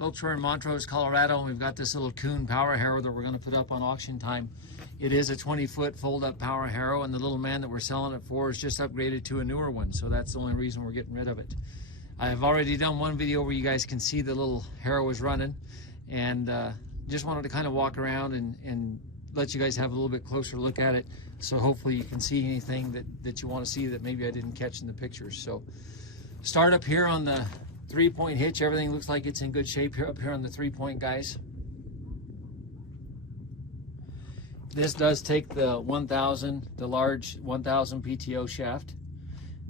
Folks, we're in Montrose, Colorado, and we've got this little KUHN power harrow that we're going to put up on auction time. It is a 20-foot fold-up power harrow, and the little man that we're selling it for is just upgraded to a newer one, so that's the only reason we're getting rid of it. I've already done one video where you guys can see the little harrow is running, and just wanted to kind of walk around and let you guys have a little bit closer look at it, so hopefully you can see anything that you want to see that maybe I didn't catch in the pictures. So start up here on the 3-point hitch. Everything looks like it's in good shape here up here on the 3-point, guys. This does take the 1000, the large 1000 PTO shaft,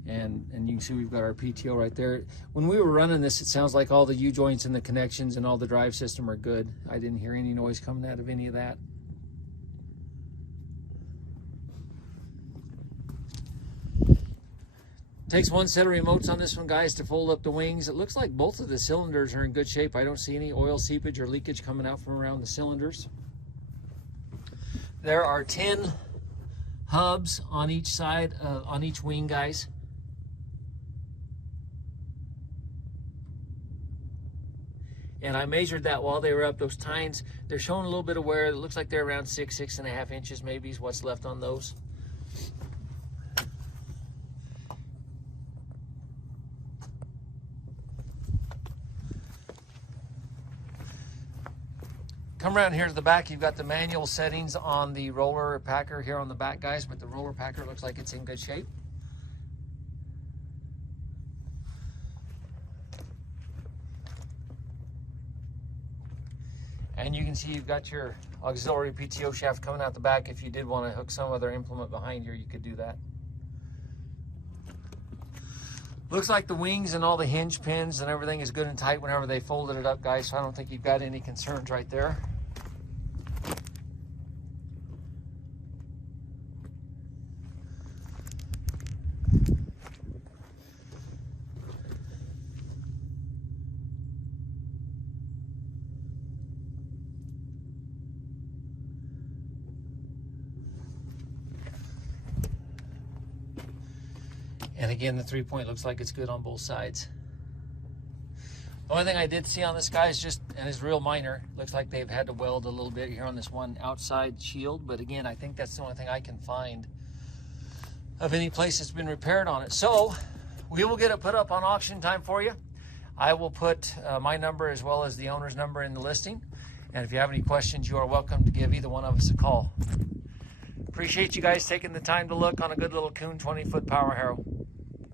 and you can see we've got our PTO right there. When we were running this, it sounds like all the U-joints and the connections and all the drive system are good. I didn't hear any noise coming out of any of that. Takes one set of remotes on this one, guys, to fold up the wings. It looks like both of the cylinders are in good shape. I don't see any oil seepage or leakage coming out from around the cylinders. There are 10 hubs on each side, on each wing, guys. And I measured that while they were up. Those tines, they're showing a little bit of wear. It looks like they're around 6.5 inches maybe is what's left on those. Come around here to the back, you've got the manual settings on the roller packer here on the back, guys, but the roller packer looks like it's in good shape. And you can see you've got your auxiliary PTO shaft coming out the back. If you did want to hook some other implement behind here, you could do that. Looks like the wings and all the hinge pins and everything is good and tight whenever they folded it up, guys, so I don't think you've got any concerns right there. And again, the 3-point looks like it's good on both sides. The only thing I did see on this guy is just, and it's real minor, looks like they've had to weld a little bit here on this one outside shield, but again, I think that's the only thing I can find of any place that's been repaired on it. So we will get it put up on auction time for you. I will put my number as well as the owner's number in the listing. And if you have any questions, you are welcome to give either one of us a call. Appreciate you guys taking the time to look on a good little KUHN 20-foot power harrow.